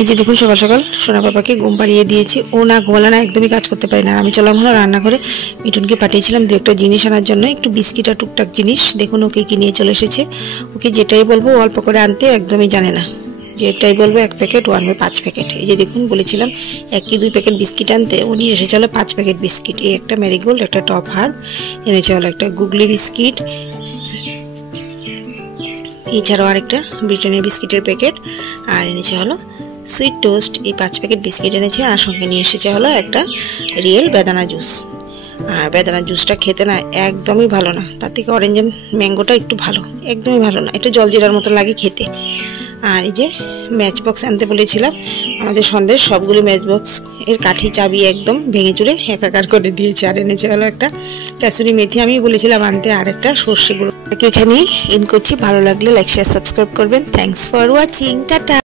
এই যে দেখুন সকাল সকাল সোনা পাপাকে ঘুম পাড়িয়ে দিয়েছি। ও না ঘুমালে না একদমই কাজ করতে পারে না। আমি চললাম হলো রান্নাঘরে। মিঠুনকে পাঠিয়েছিলাম দু একটা জিনিস আনার জন্য, একটু বিস্কিট আর টুকটাক জিনিস। দেখুন ওকে কি নিয়ে চলে এসেছে। ওকে যেটাই বলবো অল্প করে আনতে একদমই জানে না। যেটাই বলবো 1 প্যাকেট ও আনবে 5 প্যাকেট। এই যে দেখুন বলেছিলাম 1 কি 2 প্যাকেট বিস্কিট আনতে, ও নিয়ে এসেছে হলো 5 প্যাকেট বিস্কিট। এই একটা ম্যারিগোল্ড, একটা টপ হার্ব এনেছে হলো একটা গুগলি বিস্কিট, এছাড়াও আরেকটা ব্রিটানিয়া বিস্কিটের প্যাকেট, আর এনেছে হলো সুইট টোস্ট। এই 5 প্যাকেট বিস্কিট এনেছে। আর সঙ্গে নিয়ে এসেছে হলো একটা রিয়েল বেদানা জুস। আর বেদানা জুসটা খেতে না একদমই ভালো না, তার থেকে অরেঞ্জ এন্ড ম্যাঙ্গোটা একটু ভালো, একদমই ভালো না, এটা জলজিরার মতো লাগে খেতে। আর এই যে ম্যাচ বক্স আনতে বলেছিলাম, আমাদের সন্দেশ সবগুলো ম্যাচ বক্স এর কাঠি চাবি একদম ভেঙে চুরে একাকার করে দিয়েছে। আর এনেছে হলো একটা কাসুরি মেথি, আমি বলেছিলাম আনতে, আর একটা সর্ষে গুঁড়ো। এখানেই এন্ড করছি। ভালো লাগলে লাইক শেয়ার সাবস্ক্রাইব করবেন। Thanks for watching. টাটা।